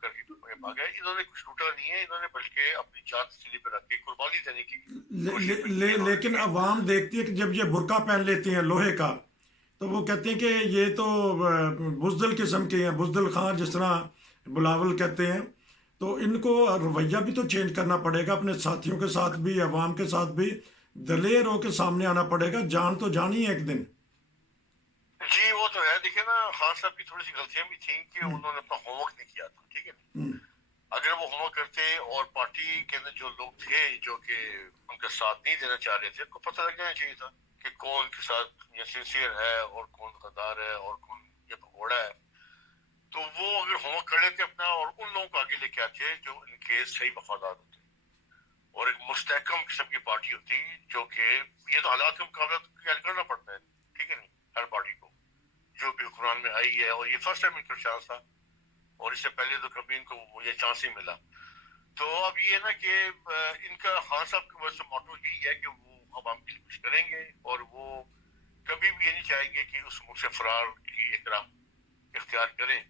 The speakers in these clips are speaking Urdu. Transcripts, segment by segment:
کر کے بھاگا. انہوں نے کچھ لوٹا نہیں ہے, انہوں نے بلکہ اپنی جان سلی پہ رکھ کے قربانی دینے کی کوشش کی ہے. لیکن عوام دیکھتی ہے کہ جب یہ برقع پہن لیتی ہیں لوہے کا تو وہ کہتے ہیں کہ یہ تو بزدل قسم کے ہیں, بزدل خان جس طرح بلاول کہتے ہیں. تو ان کو رویہ بھی تو چینج کرنا پڑے گا, اپنے ساتھیوں کے ساتھ بھی, عوام کے ساتھ بھی دلیر ہو کے سامنے آنا پڑے گا. جان تو جانی ہے ایک دن. جی وہ تو ہے. دیکھیں نا, خان صاحب کی تھوڑی سی غلطیاں بھی تھیں کہ انہوں نے اپنا ہوم ورک نہیں کیا تھا, ٹھیک ہے. اگر وہ ہوم ورک کرتے اور پارٹی کے اندر جو لوگ تھے جو کہ ان کا ساتھ نہیں دینا چاہ رہے تھے, ان کو پتہ لگ جانا چاہیے تھا کہ کون کے ساتھ یہ سنسیئر ہے اور کون غدار ہے اور کون یہ بھگوڑا ہے. تو وہ اگر ہوم ورک کر لیتے اپنا اور ان لوگوں کو آگے لے کے آتے جو ان کے صحیح وفادار ہوتے اور ایک مستحکم قسم کی پارٹی ہوتی, جو کہ یہ تو حالات کا مقابلہ کرنا پڑتا ہے, ٹھیک ہے نہیں, ہر پارٹی کو جو بھی حکمران میں آئی ہے. اور یہ فرسٹ ٹائم ان کا چانس تھا, اور اس سے پہلے تو کبھی ان کو یہ چانس ہی ملا. تو اب یہ نا کہ ان کا خان صاحب کی وجہ سے موٹو یہی ہے کہ وہ عوام کے لیے کچھ کریں گے, اور وہ کبھی بھی یہ نہیں چاہیں گے کہ اس ملک سے فرار کی ایک راہ اختیار کریں.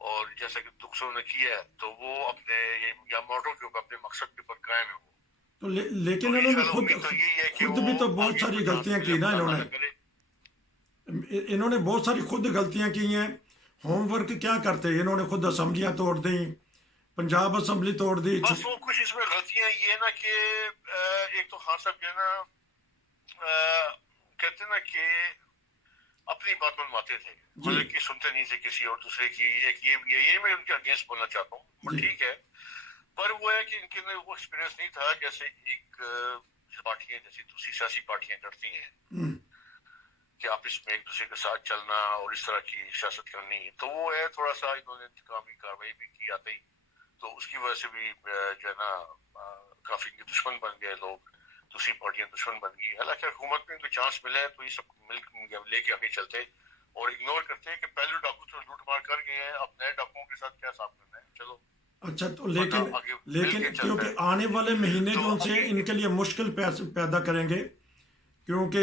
اور جیسا کہ دکسوں نے کیا ہے تو وہ اپنے یا موٹو کے اوپر, اپنے مقصد کے اوپر قائم ہے وہ. تو لیکن انہوں نے خود بھی تو بہت ساری غلطیاں کی نا. انہوں نے بہت ساری خود غلطیاں کی ہیں. ہوم ورک کیا کرتے, انہوں نے خود اسمبلیاں توڑ دیں, پنجاب اسمبلی توڑ دی. بس وہ کچھ اس میں غلطیاں یہ ہے نا کہ ایک تو خان صاحب جو ہے نا کہتے ہیں نا کہ اپنی بات منواتے تھے, مطلب کہ سنتے نہیں تھے کسی اور دوسرے کی. ایک یہ میں ان کے اگینسٹ بولنا چاہتا ہوں, ٹھیک ہے, پر وہ ہے کہ ان کے وہ ایکسپیرینس نہیں تھا جیسے ایک پارٹیاں جیسی دوسری سیاسی پارٹیاں کرتی ہیں کہ آپ اس میں ایک دوسرے کے ساتھ چلنا اور اس طرح کی سیاست کرنی. تو وہ ہے تھوڑا سا انہوں نے انتقامی کاروائی بھی کی آتے ہی, تو اس کی وجہ سے بھی جو ہے نا کافی دشمن بن گئے لوگ, دوسری پارٹیاں دشمن بن گئی. حالانکہ حکومت میں ان کو چانس ملا ہے تو یہ سب مل لے کے آگے چلتے اور اگنور کرتے ہیں کہ پہلے ڈاکو تو لوٹ مار کر گئے ہیں, اب نئے ڈاکوؤں کے ساتھ کیا صاف کرنا ہے. چلو اچھا, تو لیکن کیونکہ آنے والے مہینے جو ان سے ان کے لیے مشکل پیدا کریں گے, کیونکہ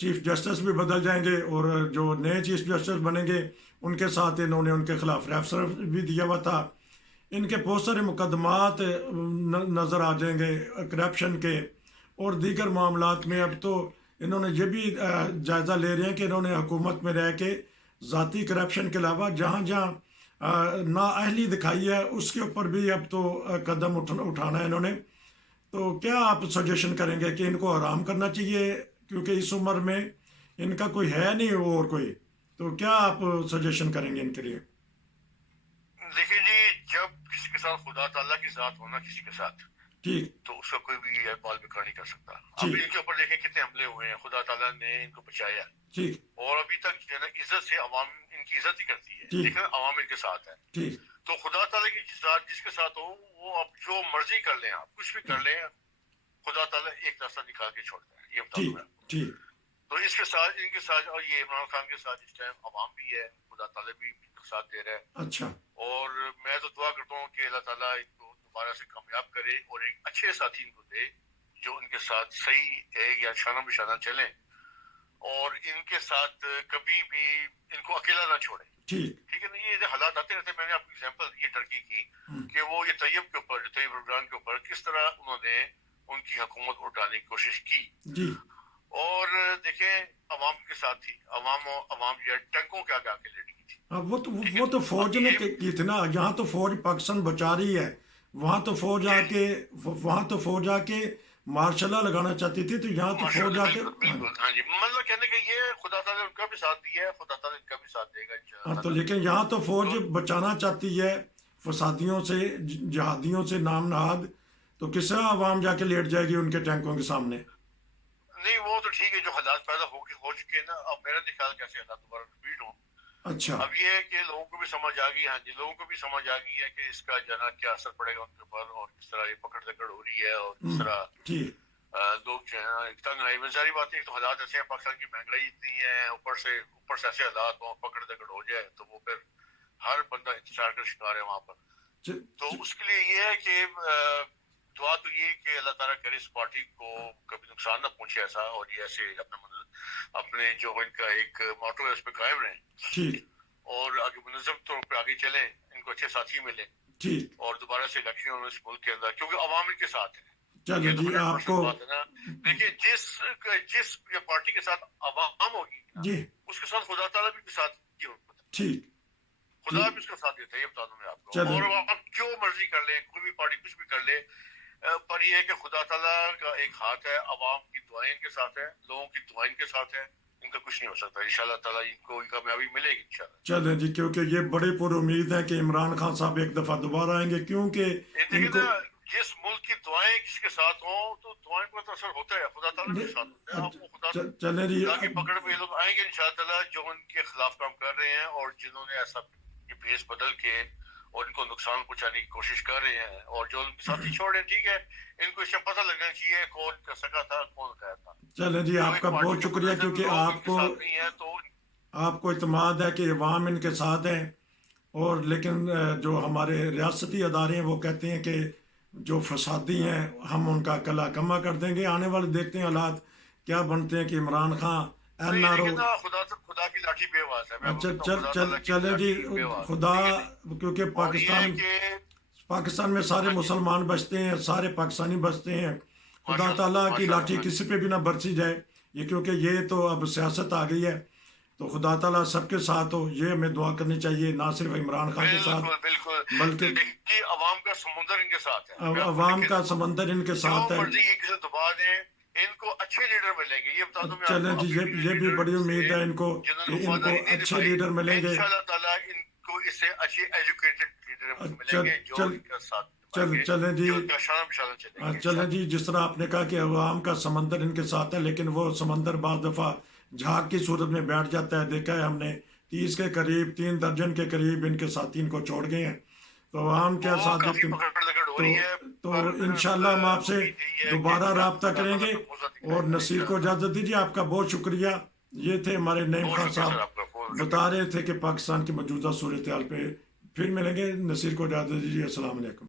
چیف جسٹس بھی بدل جائیں گے اور جو نئے چیف جسٹس بنیں گے ان کے ساتھ انہوں نے ان کے خلاف ریفرنس بھی دیا ہوا تھا. ان کے بہت سارے مقدمات نظر آ جائیں گے کرپشن کے اور دیگر معاملات میں. اب تو انہوں نے یہ بھی جائزہ لے رہے ہیں کہ انہوں نے حکومت میں رہ کے ذاتی کرپشن کے علاوہ جہاں جہاں نااہلی دکھائی ہے اس کے اوپر بھی اب تو قدم اٹھانا ہے انہوں نے. تو کیا آپ سجیشن کریں گے کہ ان کو آرام کرنا چاہیے, کیونکہ اس عمر میں ان کا کوئی ہے نہیں اور کوئی, تو کیا آپ سجیشن کریں گے ان کے لیے؟ دیکھیے جی, جب کسی کے ساتھ خدا تعالیٰ کی ذات ہونا کسی کے ساتھ, ٹھیک, تو اس کا کوئی بھی بال بکھا نہیں کر سکتا. اب ان کے اوپر دیکھیں کتنے حملے ہوئے ہیں, خدا تعالیٰ نے ان کو بچایا, ٹھیک, اور ابھی تک جو ہے نا عزت سے عوام ان کی عزت ہی کرتی ہے, لیکن عوام ان کے ساتھ ہے. ٹھیک, تو خدا تعالیٰ کی جس کے ساتھ ہو وہ اب جو مرضی کر لیں, آپ کچھ بھی کر لیں, خدا تعالیٰ ایک راستہ نکال کے چھوڑتا ہے, یہ بتا دوں میں. ٹھیک, تو اس کے ساتھ ان کے ساتھ, اور یہ عمران خان کے ساتھ اس ٹائم عوام بھی ہے, خدا تعالیٰ بھی ساتھ دے رہا ہے. اچھا, اور میں تو دعا کرتا ہوں کہ اللہ تعالیٰ ان کو دوبارہ سے کامیاب کرے اور ایک اچھے ساتھی ان کو دے جو ان کے ساتھ صحیح ہے یا شانہ بشانہ چلیں, اور ان کے ساتھ کبھی بھی ان کو اکیلا نہ چھوڑیں. ٹھیک ہے نا, یہ حالات آتے رہتے. میں نے آپ کو ایگزامپل یہ ٹرکی کی کہ وہ یہ طیب کے اوپر, طیب اردگان کے اوپر کس طرح انہوں نے ان کی حکومت اٹھانے کی کوشش کی. اور دیکھیں عوام کے ساتھ تھی, عوام جو ہے ٹینکوں کے آگے آ کے لیٹ گئی تھی. وہ تو فوج نے کی تھی نا, یہاں تو فوج پاکستان بچا رہی ہے, وہاں تو فوج آ کے مارشل لا لگانا چاہتی تھی, تو یہاں تو فوج آ کے. ہاں جی, مطلب کہنے کہ یہ خدا تعالیٰ نے ان کا بھی ساتھ دیا ہے, خدا تعالیٰ ان کا بھی ساتھ دے گا. تو لیکن یہاں تو فوج بچانا چاہتی ہے فسادیوں سے, جہادیوں سے نام نہاد, تو کس طرح عوام جا کے لیٹ جائے گی ان کے ٹینکوں کے سامنے؟ نہیں وہ تو ٹھیک ہے, جو حالات پیدا ہو چکے ہیں نا, اب میرا نہیں خیال کیسے حالات دوبارہ ریپیٹ ہوں. اچھا, اب یہ ہے کہ لوگوں کو بھی سمجھ آ گئی, ہاں جی لوگوں کو بھی سمجھ آ گئی ہے کہ اس کا جو ہے نا کیا اثر پڑے گا ان کے اوپر, اور کس طرح یہ پکڑ دکڑ ہو رہی ہے, اور کس طرح لوگ جو ہے نا تنگ آئی. ظاہری بات ہے تو حالات ایسے ہیں, پاکستان کی مہنگائی اتنی ہے, اوپر سے ایسے حالات ہوں, پکڑ دکڑ ہو جائے تو وہ پھر ہر بندہ انتظار کا شکار ہے وہاں پر. تو اس کے لیے یہ ہے کہ دعا تو یہ کہ اللہ تعالیٰ کرے اس پارٹی کو کبھی نقصان نہ پہنچے ایسا, اور یہ ایسے اپنے جو ان کا ایک موٹو ہے اس پہ قائم رہیں, اور آگے منظم طور پہ آگے چلیں. ان ان کو اچھے ساتھی ملے ٹھیک اور دوبارہ سے الیکشن ہوں اس ملک کے اندر، کیونکہ عوام ان کے ساتھ ہے. چلے یہ تو جی آپ 100% کو بات ہے نا. دیکھیے جس پارٹی کے ساتھ عوام ہوگی نا، جی اس کے ساتھ خدا تعالیٰ بھی کے ساتھ ہی ہوتا ہے. ٹھیک خدا بھی اس کا ساتھ دیتا ہے، یہ بتا دوں میں آپ کو. چلیں. اور آپ جو مرضی کر لیں، کوئی بھی پارٹی کچھ بھی کر لے، پر یہ ہے کہ خدا تعالیٰ کا ایک ہاتھ ہے، عوام کی دعائیں ان کے ساتھ ہے، لوگوں کی دعائیں ان کے ساتھ ہے. ان کا کچھ نہیں ہو سکتا. انشاءاللہ تعالیٰ ان کو کامیابی ملے گی انشاءاللہ. چلیں جی، کیونکہ یہ بڑے پر امید ہیں کہ عمران خان صاحب ایک دفعہ دوبارہ آئیں گے، کیونکہ ان کو جس ملک کی دعائیں کس کے ساتھ ہوں تو دعائیں کا تو اثر ہوتا ہے، خدا تعالیٰ کے ساتھ ہوتا ہے. آپ کو چلیں جی خدا کی پکڑ میں یہ لوگ آئیں گے انشاءاللہ جو ان کے خلاف کام کر رہے ہیں اور جنہوں نے ایسا بھیس بدل کے اور ان کو نقصان پہنچانے کی کوشش کر رہے ہیں، اور جو ان کے ساتھی چھوڑ رہے ہیں. ٹھیک ہے، ان کو اس سے پتہ لگنا چاہیے کون کر سکا تھا کون گیا تھا. چلیں جی، آپ کا بہت شکریہ، کیونکہ آپ کو اعتماد ہے کہ عوام ان کے ساتھ ہے. اور لیکن جو ہمارے ریاستی ادارے ہیں وہ کہتے ہیں کہ جو فسادی ہیں ہم ان کا کلا کما کر دیں گے. آنے والے دیکھتے ہیں حالات کیا بنتے ہیں کہ عمران خان خدا کی لاٹھی بے واس ہے. اچھا چلے جی، خدا، کیونکہ پاکستان میں سارے مسلمان بچتے ہیں، سارے پاکستانی بچتے ہیں. خدا تعالیٰ کی لاٹھی کسی پہ بھی نہ برسی جائے، یہ کیونکہ یہ تو اب سیاست آ گئی ہے. تو خدا تعالیٰ سب کے ساتھ ہو، یہ ہمیں دعا کرنی چاہیے، نہ صرف عمران خان کے ساتھ بلکہ عوام کا سمندر ان کے ساتھ ہے. عوام کا سمندر ان کے ساتھ ہے. ان کو اچھے لیڈر ملیں گے، یہ بتا دوں میں. چلیں جی، یہ بھی بڑی امید ہے ان کو اچھے لیڈر ملیں گے. انشاءاللہ تعالیٰ ان کو اس سے اچھے ایجوکیٹڈ لیڈر ملیں گے جو ان کا ساتھ. چلیں جی، جس طرح آپ نے کہا کہ عوام کا سمندر ان کے ساتھ ہے، لیکن وہ سمندر بعض دفعہ جھاگ کی صورت میں بیٹھ جاتا ہے. دیکھا ہے ہم نے 30 کے قریب، 3 درجن کے قریب ان کے ساتھی ان کو چھوڑ گئے ہیں. تو عوام کے ساتھ تو انشاءاللہ ہم آپ سے دوبارہ رابطہ کریں گے. اور نصیر کو اجازت دیجیے. آپ کا بہت شکریہ. یہ تھے ہمارے نعیم خان صاحب، بتا رہے تھے کہ پاکستان کی موجودہ صورتحال پہ. پھر ملیں گے. نصیر کو اجازت دیجیے. السلام علیکم.